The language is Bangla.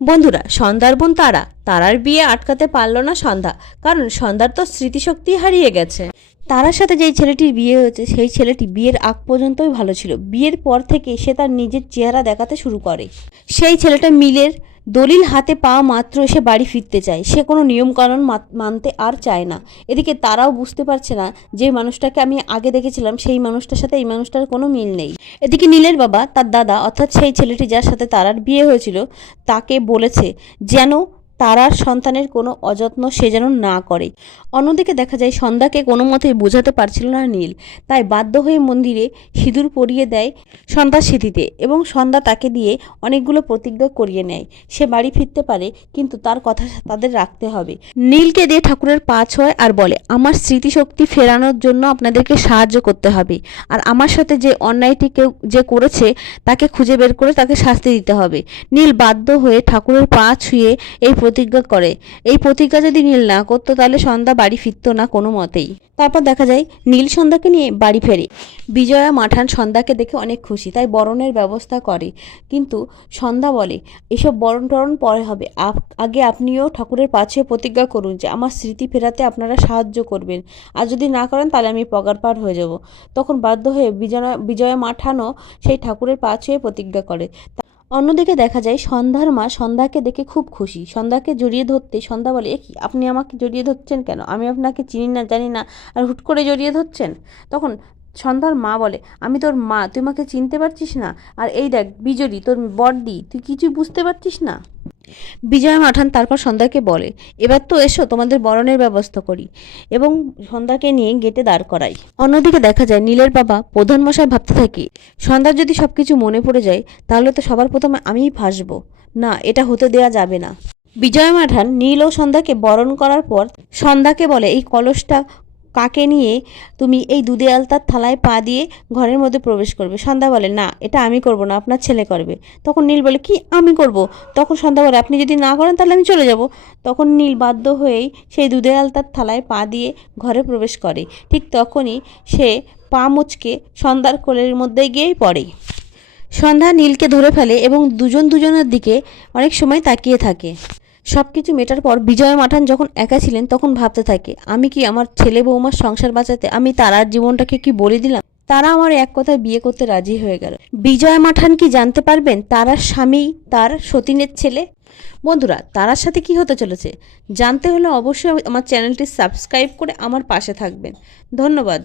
বন্ধুরা, সন্ধ্যার বোন তারার বিয়ে আটকাতে পারল না সন্ধ্যা, কারণ সন্ধ্যার তো স্মৃতিশক্তি হারিয়ে গেছে। তারার সাথে যেই ছেলেটির বিয়ে হয়েছে সেই ছেলেটি বিয়ের আগ পর্যন্তই ভালো ছিল। বিয়ের পর থেকে সে তার নিজের চেহারা দেখাতে শুরু করে। সেই ছেলেটা মিলের দলিল হাতে পাওয়া মাত্র সে বাড়ি ফিরতে চায়। সে কোনো নিয়মকানুন মানতে আর চায় না। এদিকে তারাও বুঝতে পারছে না যে মানুষটাকে আমি আগে দেখেছিলাম সেই মানুষটার সাথে এই মানুষটার কোনো মিল নেই। এদিকে নীলের বাবা তার দাদা অর্থাৎ সেই ছেলেটি যার সাথে তারার বিয়ে হয়েছিল তাকে বলেছে যেন তারার সন্তানের কোনো অযত্ন সে যেন না করে। অন্যদিকে দেখা যায় সন্ধ্যাকে কোনো মতেই বোঝাতে পারছিল না নীল, তাই বাধ্য হয়ে মন্দিরে সিঁদুর পরিয়ে দেয় সন্ধ্যার স্মৃতিতে, এবং সন্ধ্যা তাকে দিয়ে অনেকগুলো প্রতিজ্ঞা করিয়ে নেয়। সে বাড়ি ফিরতে পারে, কিন্তু তার কথা তাদের রাখতে হবে। নীলকে দিয়ে ঠাকুরের পা ছোঁয় আর বলে, আমার স্মৃতিশক্তি ফেরানোর জন্য আপনাদেরকে সাহায্য করতে হবে, আর আমার সাথে যে অন্যায়টি কেউ যে করেছে তাকে খুঁজে বের করে তাকে শাস্তি দিতে হবে। নীল বাধ্য হয়ে ঠাকুরের পা ছুঁয়ে এই প্রতিজ্ঞা করে। এই প্রতিজ্ঞা যদি নীল না করতো তাহলে সন্ধ্যা বাড়ি ফিরত না কোনো মতেই। তারপর দেখা যায় নীল সন্ধ্যাকে নিয়ে বাড়ি ফেরে। বিজয়া মাঠান সন্ধ্যাকে দেখে অনেক খুশি, তাই বরণের ব্যবস্থা করে। কিন্তু সন্ধ্যা বলে, এসব বরণ টরণ পরে হবে, আগে আপনিও ঠাকুরের পাশে প্রতিজ্ঞা করুন যে আমার স্মৃতি ফেরাতে আপনারা সাহায্য করবেন, আর যদি না করেন তাহলে আমি পগার পার হয়ে যাব। তখন বাধ্য হয়ে বিজয়া মাঠানও সেই ঠাকুরের পা ছুঁয়ে প্রতিজ্ঞা করে। অন্যদিকে দেখা যায় সন্ধ্যার মা সন্ধ্যাকে দেখে খুব খুশি। সন্ধ্যাকে জড়িয়ে ধরতে সন্ধ্যা বলে, এ কি, আপনি আমাকে জড়িয়ে ধরছেন কেন? আমি আপনাকে চিনি না জানি না, আর হুট করে জড়িয়ে ধরছেন। তখন সন্ধ্যার মা বলে, আমি তোর মা, তুই আমাকে চিনতে পারছিস না? আর এই দেখ বিজরি, তোর বড়দি, তুই কিছুই বুঝতে পারছিস না? বিজয়া মাঠান তারপর সন্ধ্যাকে বলে, এবার তো এসো, তোমাদের বরণের ব্যবস্থা করি, এবং সন্ধ্যাকে নিয়ে গেটে দাঁড় করাই। অন্যদিকে দেখা যায় নীলের বাবা প্রধান মশাই ভাবতে থাকে, সন্ধ্যার যদি সবকিছু মনে পড়ে যায় তাহলে তো সবার প্রথমে আমিই ফাঁসবো। না, এটা হতে দেয়া যাবে না। বিজয়া মাঠান নীল ও সন্ধ্যাকে বরণ করার পর সন্ধ্যাকে বলে, এই কলসটা কাকে নিয়ে তুমি এই দুধে আলতার থালায় পা দিয়ে ঘরের মধ্যে প্রবেশ করবে। সন্ধ্যা বলে, না, এটা আমি করব না, আপনার ছেলে করবে। তখন নীল বলে, কি আমি করব? তখন সন্ধ্যা বলে, আপনি যদি না করেন তাহলে আমি চলে যাব। তখন নীল বাধ্য হয়েই সেই দুধে আলতার থালায় পা দিয়ে ঘরে প্রবেশ করে। ঠিক তখনই সে পা মুচকে সন্ধ্যার কোলের মধ্যে গিয়েই পড়ে। সন্ধ্যা নীলকে ধরে ফেলে এবং দুজনের দিকে অনেক সময় তাকিয়ে থাকে। সব কিছু মেটার পর বিজয়া মাঠান যখন একা ছিলেন তখন ভাবতে থাকে, আমি কি আমার ছেলে বৌমার সংসার বাঁচাতে আমি তারার জীবনটাকে কি বলে দিলাম? তারা আমার এক কথায় বিয়ে করতে রাজি হয়ে গেল। বিজয়া মাঠান কি জানতে পারবেন তারার স্বামী তার সতীনের ছেলে? বন্ধুরা, তারার সাথে কি হতে চলেছে জানতে হলে অবশ্যই আমার চ্যানেলটি সাবস্ক্রাইব করে আমার পাশে থাকবেন। ধন্যবাদ।